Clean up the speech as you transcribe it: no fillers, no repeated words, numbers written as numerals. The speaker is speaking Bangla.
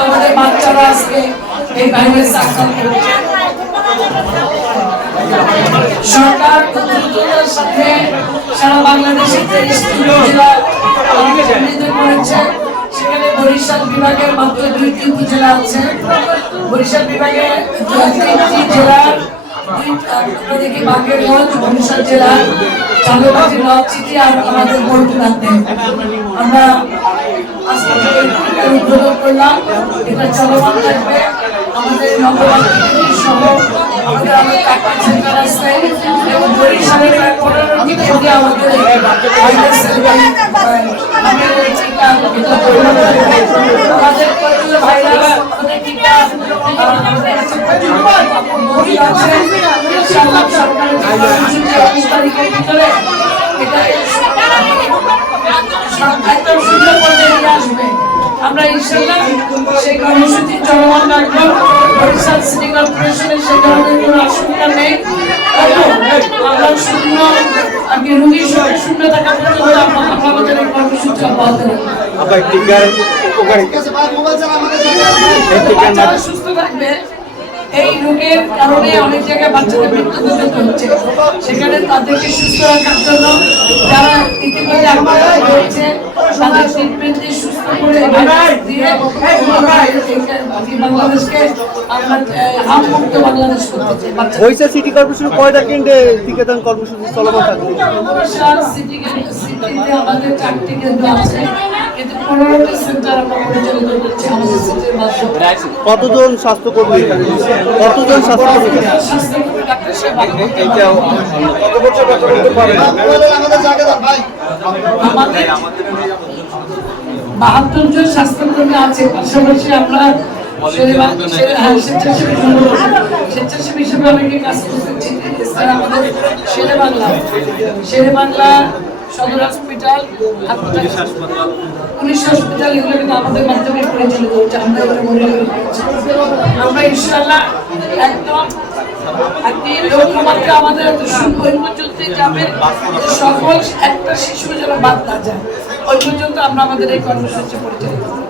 আমাদের বাচ্চারা আজকে এই ভাইরাস আক্রান্ত হচ্ছে। সরকার দ্রুততার সাথে সারা বাংলাদেশের 30টি উপজেলা করেছে। সেখানে বরিশাল বিভাগের মাত্র 2টি উপজেলা আছে। বরিশাল বিভাগে 3টি জেলার দেখি বাগেরগঞ্জ, বরিশাল জেলার চালুবাজি, নলছিটি আর আমাদের বরগুনাতে আমরা আজকে উদ্বোধন করলাম। এটা চলমান থাকবে। আমাদের নগরাঞ্চল সহ আমাদের কাকা সেন্টার আছে এবং বরিশালের 15টি থেকে আমাদের ভাইরাস টিকা তারিখের ভিতরে এটা একদম সুন্দর পর্যায়ে নিয়ে আসবে। আমরা ইনশাআল্লাহ সেই কর্মসূচি চলমান রাখবো। বরিশাল সিটি কর্পোরেশনের সেই ধরনের কোনো আশঙ্কা নেই। আমরা শূন্য আগে রোগী শূন্য থাকা পর্যন্ত আমরা আমাদের এই কর্মসূচি অব্যাহত রাখবো। সুস্থ থাকবে। এই রোগের কারণে অনেক জায়গায় বাচ্চাদের মৃত্যু হচ্ছে। সেখানে তাদেরকে সুস্থ রাখার জন্য যারা ইতিমধ্যে আমরা রয়েছে তাদের ট্রিটমেন্ট দিয়ে সুস্থ করে দিয়ে বাংলাদেশকে আমরা হামমুক্ত বাংলাদেশ করতে চাই। বরিশাল সিটি কর্পোরেশনের কয়টা কেন্দ্রে টিকাদান কর্মসূচি চলমান থাকবে? বরিশাল সিটিতে আমাদের 4টি কেন্দ্র আছে, কিন্তু 15টি সেন্টার আমরা পরিচালিত করছি আমাদের সিটির মাধ্যমে। কতজন স্বাস্থ্যকর্মী? কতজন স্বাস্থ্যকর্মী? ডাক্তার সাহেব আমাদের 72 জন স্বাস্থ্যকর্মী আছে। পাশাপাশি আমরা স্বেচ্ছাসেবী হিসেবে অনেকে কাজ করতেছি। আমাদের শেরে বাংলা সদর হসপিটাল, পুলিশ হসপিটাল, এগুলো কিন্তু আমাদের মাধ্যমে পরিচালিত হচ্ছে। আমরা ইনশাআল্লাহ একদম একটি লক্ষ্যমাত্রা আমাদের ওই পর্যন্ত যাবে, সকল একটা শিশু যেন বাদ না যায়, ওই পর্যন্ত আমরা আমাদের এই কর্মসূচি পরিচালিত করব।